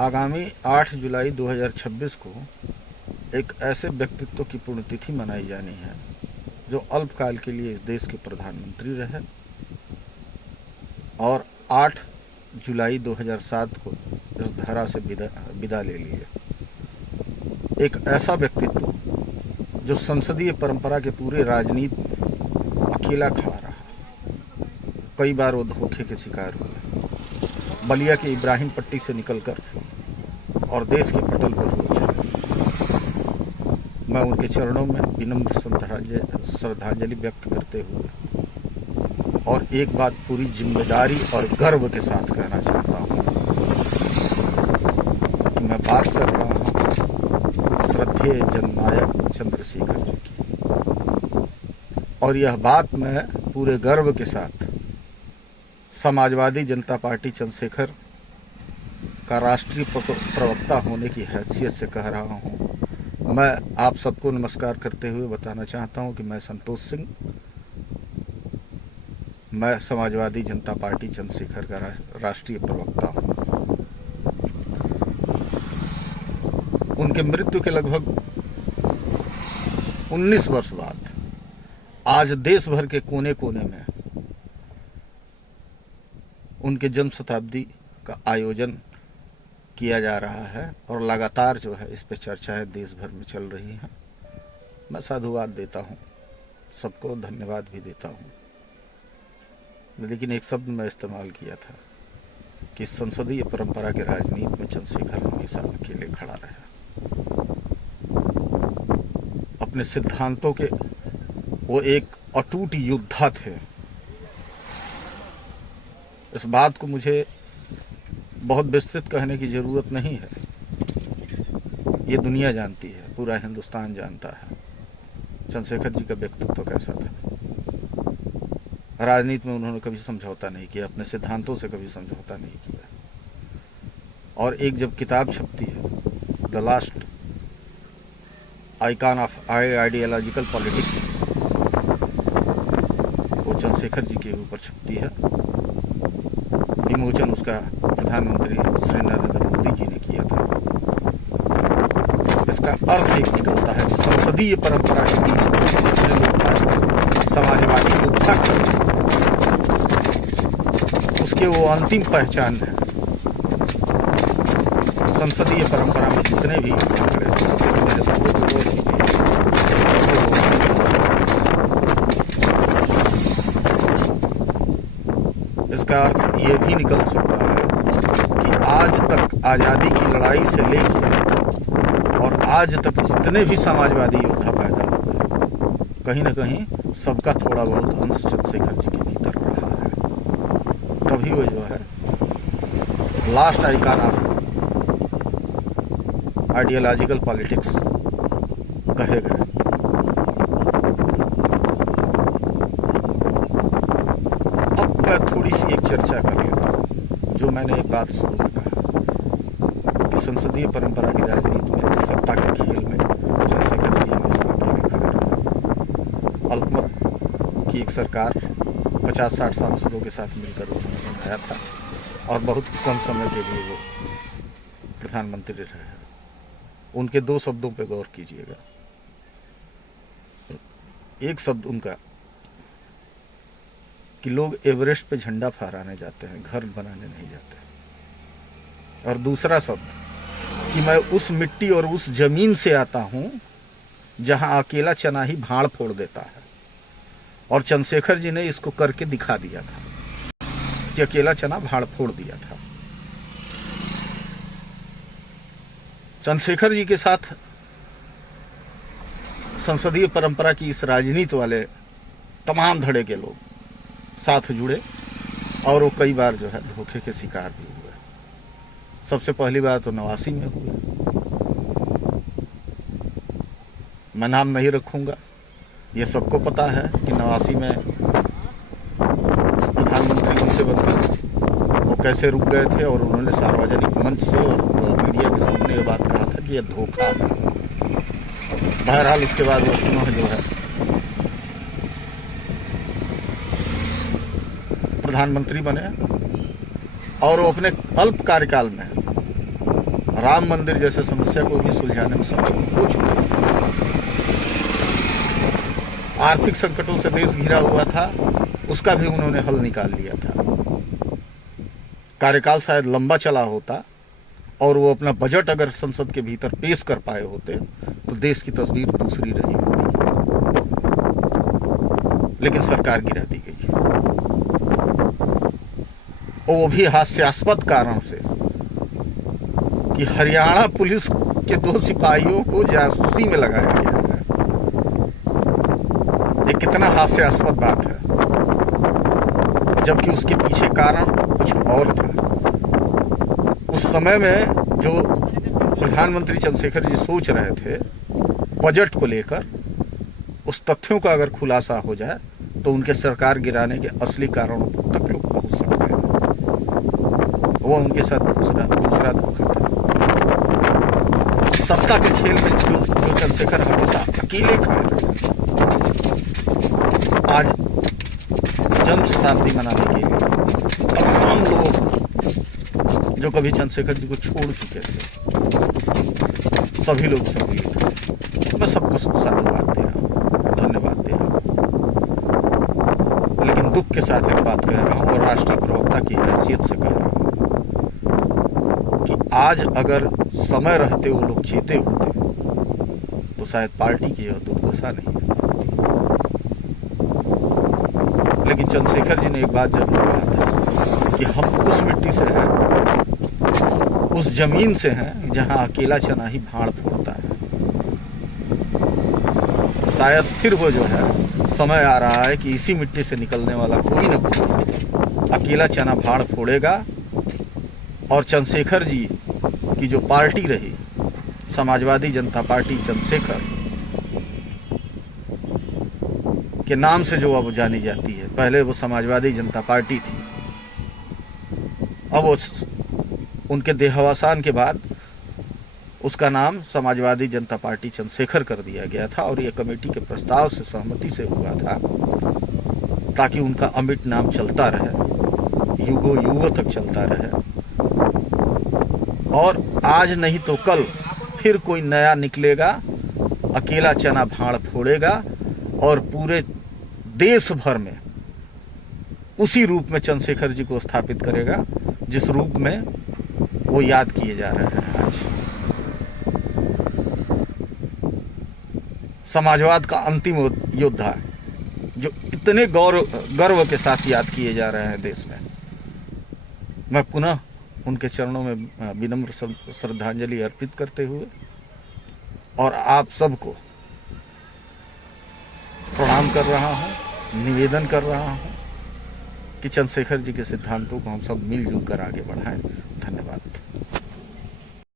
आगामी 8 जुलाई 2026 को एक ऐसे व्यक्तित्व की पुण्यतिथि मनाई जानी है जो अल्पकाल के लिए इस देश के प्रधानमंत्री रहे और 8 जुलाई 2007 को इस धरा से विदा ले लिए। एक ऐसा व्यक्तित्व जो संसदीय परंपरा के पूरे राजनीति में अकेला खड़ा रहा। कई बार वो धोखे के शिकार हुए, बलिया के इब्राहिम पट्टी से निकलकर और देश के पटल पर हो चले। मैं उनके चरणों में विनम्र श्रद्धांजलि व्यक्त करते हुए और एक बात पूरी जिम्मेदारी और गर्व के साथ कहना चाहता हूँ कि मैं बात कर रहा हूँ श्रद्धेय जननायक चंद्रशेखर जी की, और यह बात मैं पूरे गर्व के साथ समाजवादी जनता पार्टी चंद्रशेखर का राष्ट्रीय प्रवक्ता होने की हैसियत से कह रहा हूँ। मैं आप सबको नमस्कार करते हुए बताना चाहता हूँ कि मैं संतोष सिंह, मैं समाजवादी जनता पार्टी चंद्रशेखर का राष्ट्रीय प्रवक्ता हूँ। उनके मृत्यु के लगभग 19 वर्ष बाद आज देश भर के कोने कोने में उनके जन्म शताब्दी का आयोजन किया जा रहा है और लगातार जो है इस पे चर्चाएं देश भर में चल रही हैं। मैं साधुवाद देता हूं, सबको धन्यवाद भी देता हूं, लेकिन एक शब्द मैं इस्तेमाल किया था कि संसदीय परंपरा के राजनीति में चंद्रशेखर हमेशा अकेले खड़ा रहा। अपने सिद्धांतों के वो एक अटूट योद्धा थे। इस बात को मुझे बहुत विस्तृत कहने की जरूरत नहीं है, ये दुनिया जानती है, पूरा हिंदुस्तान जानता है चंद्रशेखर जी का व्यक्तित्व कैसा था। राजनीति में उन्होंने कभी समझौता नहीं किया, अपने सिद्धांतों से कभी समझौता नहीं किया। और एक जब किताब छपती है the last icon of ideological politics, वो चंद्रशेखर जी के ऊपर छपती है। विमोचन उसका प्रधानमंत्री श्री नरेंद्र मोदी जी ने किया था। इसका अर्थ एक निकलता है कि संसदीय परंपरा के बीच में जितने लोग आज समाजवादी योद्धा करते हैं उसके वो अंतिम पहचान है। संसदीय परंपरा में जितने भी मेरे साथों को लोग इसका अर्थ ये भी निकल सकता है कि आज तक आज़ादी की लड़ाई से लेकर और आज तक जितने भी समाजवादी योद्धा पैदा हुए, कहीं ना कहीं सबका थोड़ा बहुत अंश चंद्रशेखर जी के भीतर रहा है। तभी वो जो है last icon of ideological politics कहे गए। मैं थोड़ी सी एक चर्चा कर लेता हूँ। जो मैंने एक बात शुरू में कहा कि संसदीय परंपरा की राजनीति में सत्ता के खेल में चंद्रशेखर जी हमेशा अकेले खड़े रहे। अल्पमत की एक सरकार 50-60 सांसदों के साथ मिलकर उन्होंने बनाया था और बहुत कम समय के लिए वो प्रधानमंत्री रहे। उनके 2 शब्दों पर गौर कीजिएगा। एक शब्द उनका कि लोग एवरेस्ट पे झंडा फहराने जाते हैं, घर बनाने नहीं जाते। और दूसरा शब्द कि मैं उस मिट्टी और उस जमीन से आता हूं जहां अकेला चना ही भाड़ फोड़ देता है। और चंद्रशेखर जी ने इसको करके दिखा दिया था कि अकेला चना भाड़ फोड़ दिया था। चंद्रशेखर जी के साथ संसदीय परंपरा की इस राजनीति वाले तमाम धड़े के लोग साथ जुड़े और वो कई बार जो है धोखे के शिकार भी हुए। सबसे पहली बार तो 89 में हुए। मैं नाम नहीं रखूंगा, ये सबको पता है कि 89 में प्रधानमंत्री उनसे बनकर वो कैसे रुक गए थे और उन्होंने सार्वजनिक मंच से और मीडिया के सामने ये बात कहा था कि यह धोखा है। बहरहाल उसके बाद वो पुनः जो है प्रधानमंत्री बने और वो अपने अल्प कार्यकाल में राम मंदिर जैसे समस्या को भी सुलझाने में सक्षम हो चुके थे। आर्थिक संकटों से देश घिरा हुआ था, उसका भी उन्होंने हल निकाल लिया था। कार्यकाल शायद लंबा चला होता और वो अपना बजट अगर संसद के भीतर पेश कर पाए होते तो देश की तस्वीर दूसरी रही होती, लेकिन सरकार गिरा दी गई, और वो भी हास्यास्पद कारण से कि हरियाणा पुलिस के 2 सिपाहियों को जासूसी में लगाया गया है। ये कितना हास्यास्पद बात है, जबकि उसके पीछे कारण कुछ और था। उस समय में जो प्रधानमंत्री चंद्रशेखर जी सोच रहे थे बजट को लेकर, उस तथ्यों का अगर खुलासा हो जाए तो उनके सरकार गिराने के असली कारणों तक लोग पहुंच सकते हैं। वो उनके साथ दूसरा धोखा था। सत्ता के खेल में जो चंद्रशेखर हमेशा अकेले खड़े रहे, आज जन्म शताब्दी मनाने के लिए तमाम लोग जो कभी चंद्रशेखर जी को छोड़ चुके थे, सभी लोग सम्मिलित हैं। मैं सबको साधुवाद दे रहा हूँ, धन्यवाद दे रहा हूँ, लेकिन दुख के साथ एक बात कह रहा हूँ और राष्ट्रीय प्रवक्ता की हैसियत से कह रहा हूँ कि आज अगर समय रहते वो लोग चेते होते तो शायद पार्टी की यह दुर्दशा नहीं होती। लेकिन चंद्रशेखर जी ने एक बात जरूर कहा था कि हम उस मिट्टी से हैं, उस जमीन से हैं जहां अकेला चना ही भाड़ फोड़ता है। शायद फिर वो जो है समय आ रहा है कि इसी मिट्टी से निकलने वाला कोई न कोई अकेला चना भाड़ फोड़ेगा, और चंद्रशेखर जी की जो पार्टी रही, समाजवादी जनता पार्टी चंद्रशेखर के नाम से जो अब जानी जाती है, पहले वो समाजवादी जनता पार्टी थी, अब वो उनके देहावसान के बाद उसका नाम समाजवादी जनता पार्टी चंद्रशेखर कर दिया गया था। और ये कमेटी के प्रस्ताव से सहमति से हुआ था ताकि उनका अमिट नाम चलता रहे, युगों युगों तक चलता रहे, और आज नहीं तो कल फिर कोई नया निकलेगा, अकेला चना भाड़ फोड़ेगा और पूरे देश भर में उसी रूप में चंद्रशेखर जी को स्थापित करेगा जिस रूप में वो याद किए जा रहे हैं आज। समाजवाद का अंतिम योद्धा जो इतने गर्व के साथ याद किए जा रहे हैं देश में, मैं पुनः उनके चरणों में विनम्र श्रद्धांजलि अर्पित करते हुए और आप सबको प्रणाम कर रहा हूं, निवेदन कर रहा हूं कि चंद्रशेखर जी के सिद्धांतों को हम सब मिलजुल कर आगे बढ़ाएं। धन्यवाद।